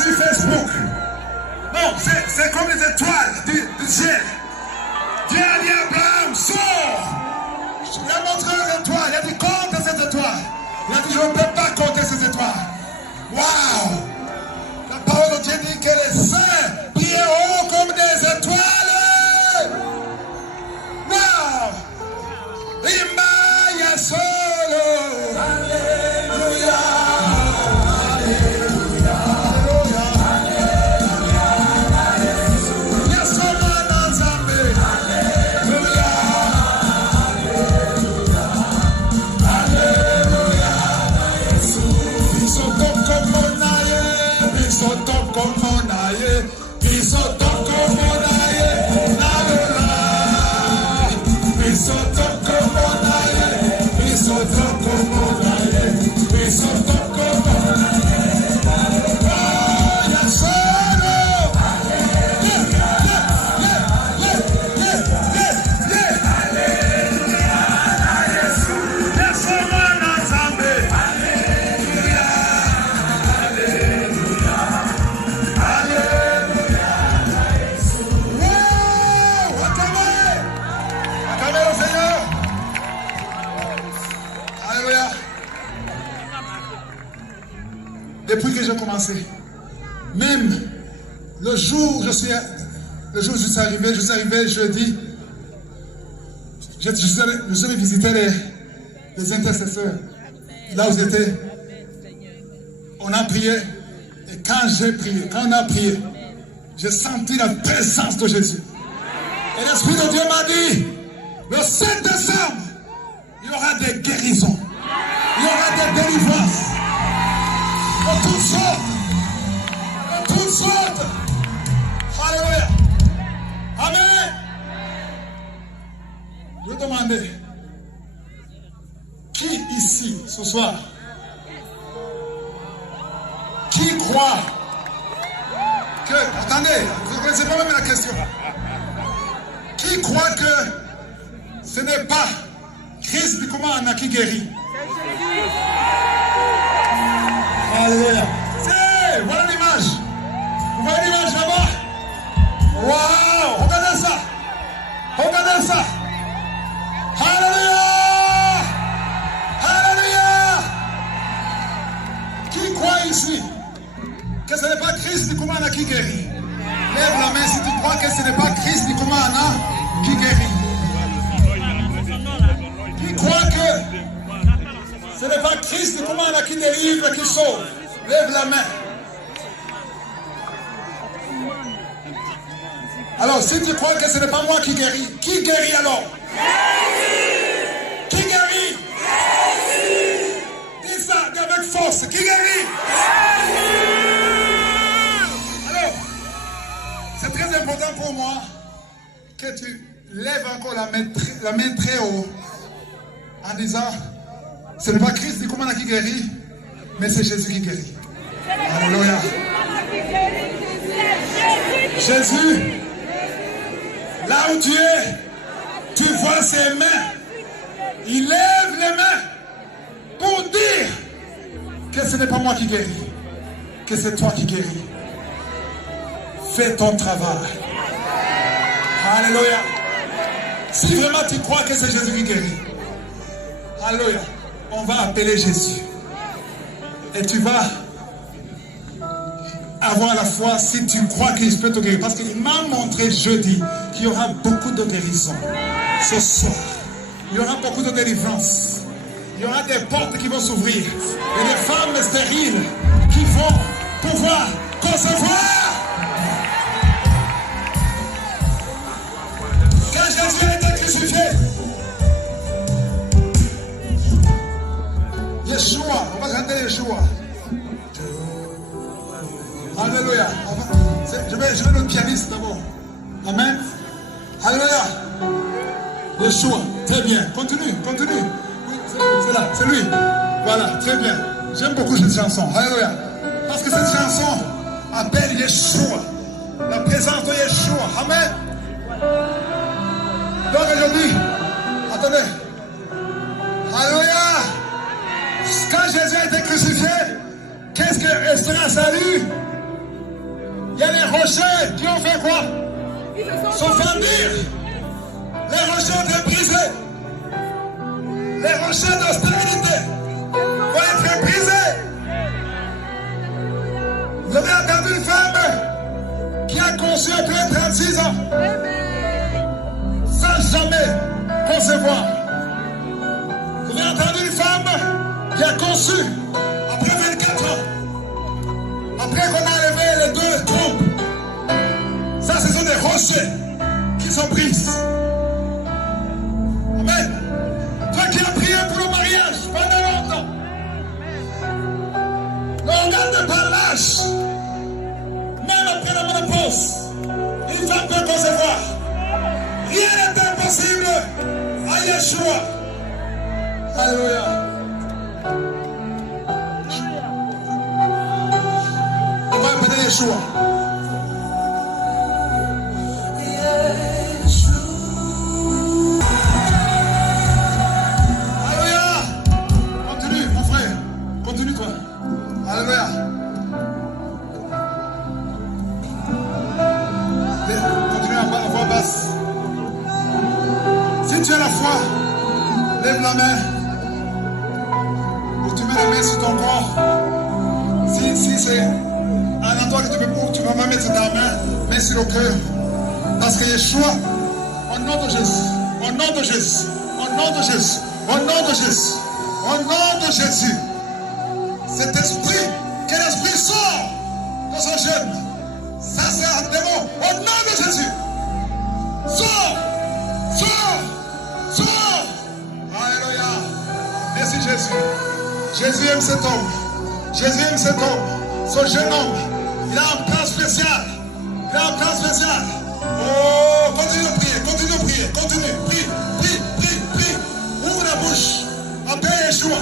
sur Facebook. Bon, c'est comme les étoiles du ciel. Dieu a dit à Abraham, sors. Je lui ai montré les étoiles. Il a dit, compte ces étoiles. Il a dit, je ne peux pas compter ces étoiles. Waouh! La parole de Dieu dit que les saints brilleront comme des étoiles. Waouh! Imaya solo. Alléluia. Depuis que j'ai commencé, même le jour où je suis arrivé jeudi, je suis allé visiter les intercesseurs, là où j'étais. On a prié, et quand on a prié, j'ai senti la présence de Jésus. Et l'Esprit de Dieu m'a dit, le 7 décembre, il y aura des guérisons, il y aura des délivrances. De toutes sortes. Alléluia. Amen. Je vais demander, qui ici, ce soir, qui croit que, attendez, vous ne connaissez pas même la question, qui croit que ce n'est pas Christ qui guérit? Alléluia. Voilà l'image. Vous voyez l'image là-bas? Waouh! Regardez ça. Regardez ça. Alléluia. Alléluia. Qui croit ici que ce n'est pas Christ qui guérit? Lève la main si tu crois que ce n'est pas Christ qui guérit. Qui croit que ce n'est pas Christ qui délivre, qui sauve? Lève la main. Alors, si tu crois que ce n'est pas moi qui guérit alors? Jésus! Qui guérit? Jésus! Dis ça avec force. Qui guérit? Jésus! Alors, c'est très important pour moi que tu lèves encore la main très haut en disant, ce n'est pas Christ qui guérit, mais c'est Jésus qui guérit. Alléluia. Jésus, là où tu es, tu vois ses mains. Il lève les mains pour dire que ce n'est pas moi qui guéris, que c'est toi qui guéris. Fais ton travail. Alléluia. Si vraiment tu crois que c'est Jésus qui guérit, alléluia, on va appeler Jésus. Et tu vas avoir la foi si tu crois qu'il peut te guérir. Parce qu'il m'a montré jeudi qu'il y aura beaucoup de guérisons ce soir. Il y aura beaucoup de délivrance. Il y aura des portes qui vont s'ouvrir. Et des femmes stériles qui vont pouvoir concevoir. Quand Jésus a été crucifié, Yeshua, on va chanter Yeshua. Alléluia. Je vais le pianiste d'abord. Amen. Alléluia. Yeshua. Très bien. Continue. Oui, c'est là, c'est lui. Voilà, très bien. J'aime beaucoup cette chanson. Alléluia. Parce que cette chanson appelle Yeshua. La présence de Yeshua. Amen. Donc aujourd'hui, attendez. Alléluia. Quand Jésus a été crucifié, qu'est-ce que sera salut? Il y a des rochers qui ont fait quoi? Sont fendir. Les rochers ont été brisés. Les rochers d'austérité vont être brisés. Vous avez entendu une femme qui a conçu après 36 ans sans jamais concevoir. Vous avez entendu une femme qui a conçu après 24 ans. Après qu'on a enlevé les deux trompes. Ça, ce sont des rochers qui sont brises. Amen. Toi qui as prié pour le mariage pendant longtemps. L'organe de parlage. Même après la ménopause, une femme peut concevoir. Rien n'est impossible à Yeshua. Alléluia. On va appeler Yeshua. Alléluia. Continue, mon frère. Continue, toi. Alléluia. Continue à voix basse. Si tu as la foi, lève la main. Ou tu mets la main sur ton corps. Si c'est un endroit que tu peux pour, tu vas mettre ta main sur le cœur. Parce que Yeshua, au nom de Jésus, au nom de Jésus, au nom de Jésus, au nom de Jésus, au nom de Jésus, cet esprit, quel esprit sort de ce jeune, ça c'est un démon, au nom de Jésus, sors, sors, sors, alléluia, merci Jésus, Jésus aime cet homme, Jésus aime cet homme, ce jeune homme, il a un plan spécial, il a un plan spécial. Oh, continue de prier, continue de prier, continue, prie, prie, prie, prie. Ouvre la bouche, appelle Yeshua,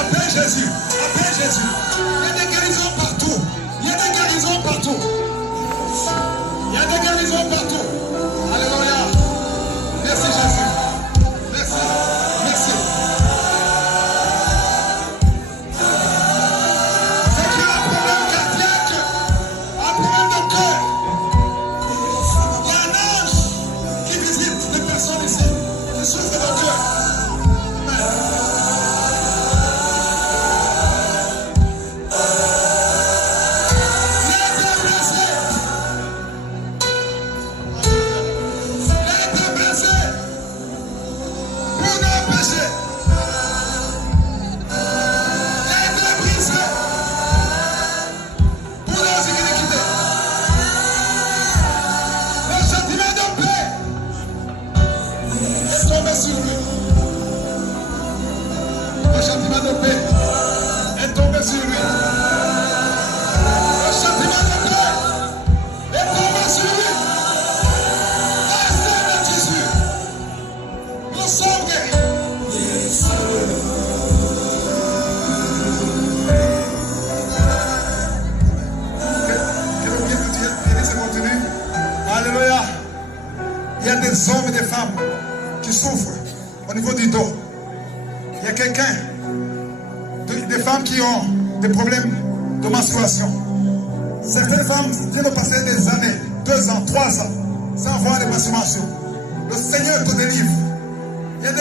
appelle Jésus, appelle Jésus. Il y a des guérisons partout, il y a des guérisons partout. Il y a des guérisons partout. Alléluia. Merci Jésus. Merci, merci. C'est qui a un problème cardiaque, un problème de cœur. Ici, qui souffre de cœur. Amen. Il a été blessé. Il a été blessé pour nos péchés. Il a été brisé pour nos iniquités. Le sentiment de paix est tombé sur lui. Le sentiment de paix est tombé sur lui. Le sentiment de paix est tombé sur lui. Restez le tissu. Nous sommes guéris. Que le bien de Dieu bénisse et continue. Alléluia. Il y a des hommes et des femmes qui souffrent au niveau du dos. Il y a quelqu'un, des femmes qui ont des problèmes de menstruation. Certaines femmes viennent de passer des années, 2 ans, 3 ans, sans avoir de menstruation. Le Seigneur te délivre. Il y a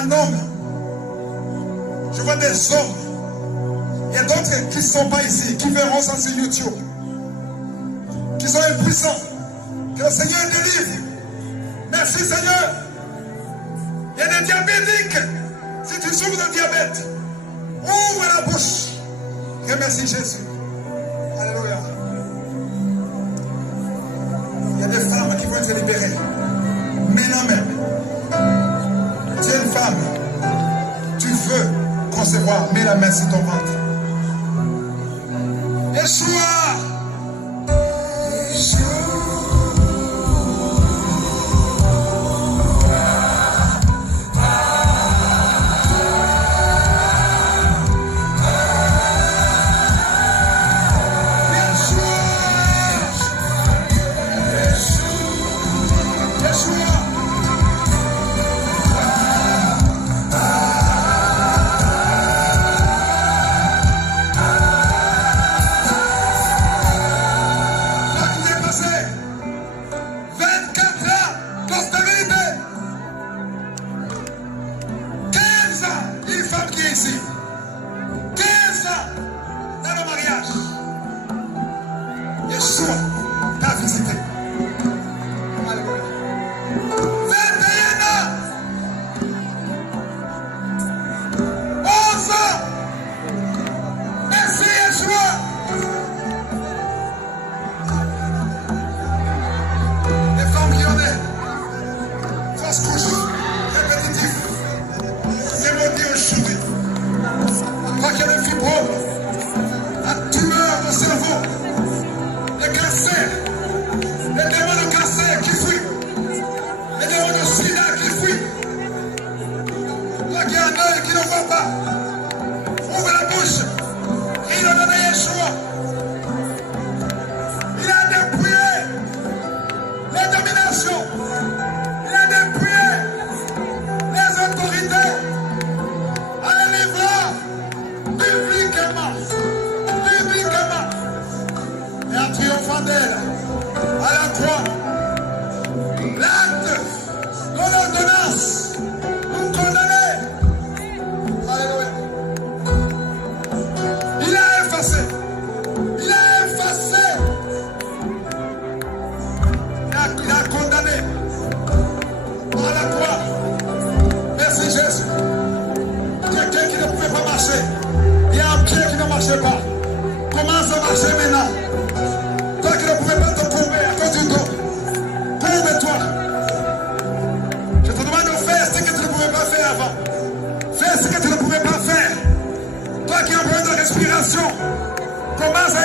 un homme. Je vois des hommes. Il y a d'autres qui ne sont pas ici, qui verront ça sur YouTube. Qui sont impuissants. Que le Seigneur délivre. Merci Seigneur. Il y a des diabétiques. Si tu souffres de diabète, ouvre la bouche. Remercie Jésus. Alléluia. Il y a des femmes qui vont être libérées. Maintenant même. Tu es une femme. Tu veux concevoir. Mets la main sur ton ventre. Yeshua. Yeshua.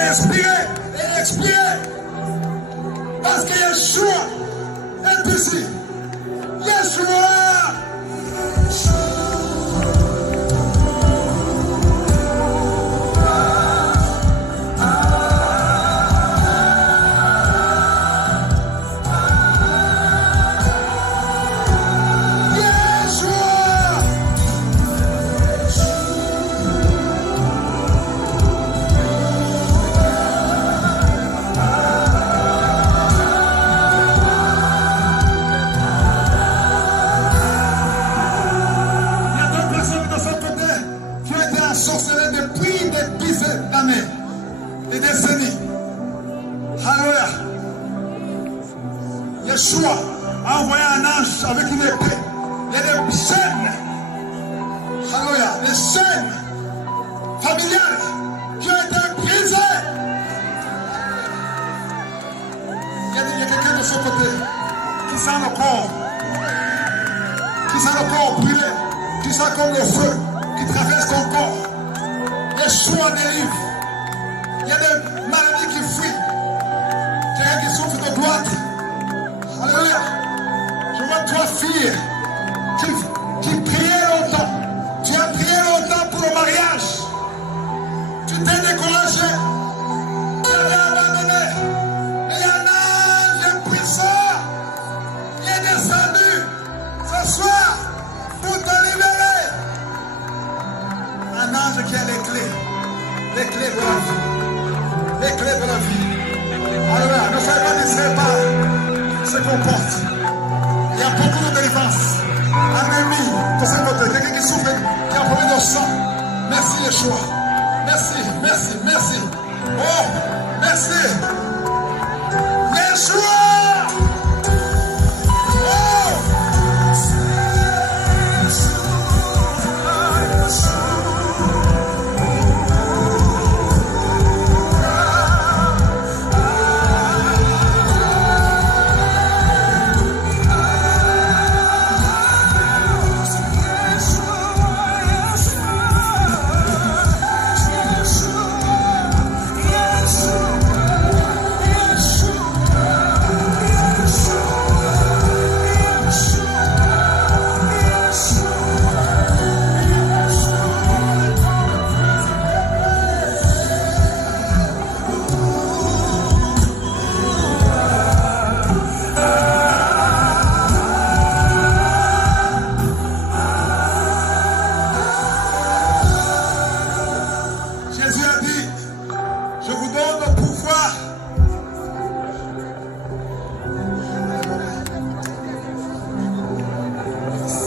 inspirer et expirer. Parce que Yeshua est ici. Yeshua. Des décennies. Alléluia. Yeshua a envoyé un ange avec une épée. Il y a des chaînes. Alléluia. Des chaînes familiales qui ont été brisées. Il y a quelqu'un de son côté qui sent le corps. Qui sent le corps brûlé. Qui sent comme le feu qui traverse ton corps. Yeshua délivre. Il y a des maladies qui fuient. Quelqu'un qui souffre de droite. Alléluia. Je vois trois filles qui priaient longtemps. Tu as prié longtemps pour le mariage. Tu t'es découragé. Tu as abandonné. Il y a un ange puissant qui est descendu ce soir pour te libérer. Un ange qui a les clés. Les clés de la vie. Les clés de la vie. Alors, ne soyez pas distrait par ce qu'on porte. Il y a beaucoup de délivrance. Un ennemi de ce côté, quelqu'un qui souffre, qui a problème de sang. Merci Yeshua. Merci, merci, merci. Oh, merci. Yeshua.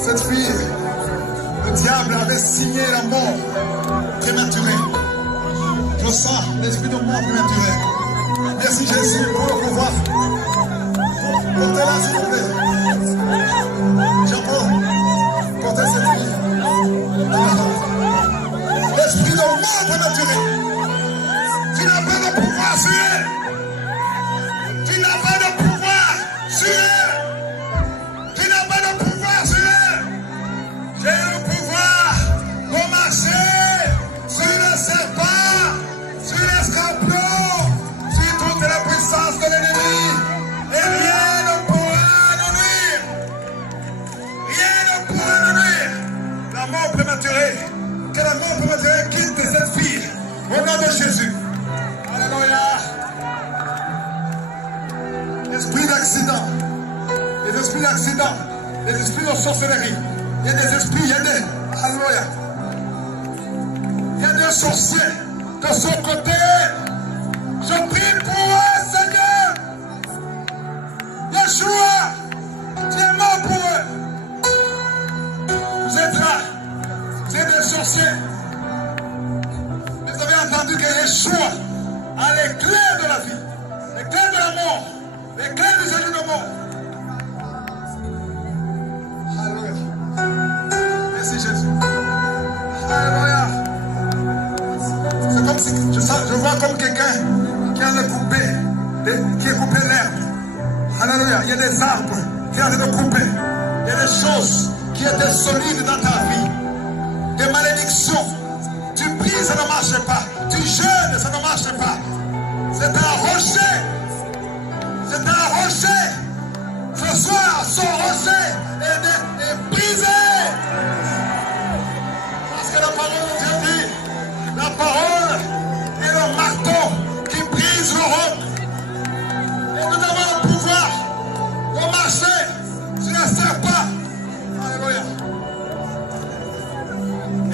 Cette fille, le diable avait signé la mort prématurée. Je sens l'esprit de mort prématurée. Merci Jésus pour le pouvoir. Portez-la s'il vous plaît. Jean-Paul, portez cette fille. L'esprit de mort prématurée. Tu n'as pas de pouvoir sur elle. Tu n'as pas de pouvoir sur elle. Tu n'as pas de pouvoir sur elle. J'ai le pouvoir de marcher sur le serpent, sur les scorpions, sur toute la puissance de l'ennemi. Et rien ne pourra nous nuire. Rien ne pourra nous nuire. La mort prématurée. Que la mort prématurée quitte cette fille. Au nom de Jésus. Alléluia. Esprit d'accident. Les esprits d'accident. Les esprits de sorcellerie. Il y a des esprits, il y a des... Alléluia. Il y a des sorciers de son côté. Je prie pour eux, Seigneur. Yeshua, tu es mort pour eux. Vous êtes là. Vous êtes des sorciers. Vous avez entendu que Yeshua a les clés de la vie, les clés de la mort, les clés du séjour de mort. Merci Jésus. Alléluia. C'est comme si je vois comme quelqu'un qui a coupé l'herbe. Alléluia. Il y a des arbres qui ont de couper. Il y a des choses qui étaient solides dans ta vie. Des malédictions. Tu pries, ça ne marche pas. Tu jeûnes, ça ne marche pas. C'est un rocher. C'est un rocher. Ce soir, son rocher est brisé. Parce que la parole de Dieu dit, la parole est le marteau qui brise le roc. Et nous avons le pouvoir de marcher sur un serpent. Alléluia.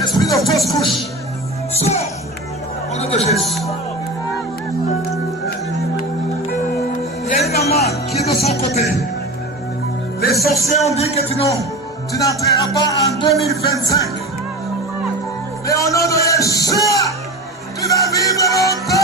Esprit de fausse couche, sors au nom de Jésus. Il y a une maman qui est de son côté. Les sorciers ont dit que tu n'entreras pas en 2025. Mais au nom de Yeshua, tu vas vivre longtemps.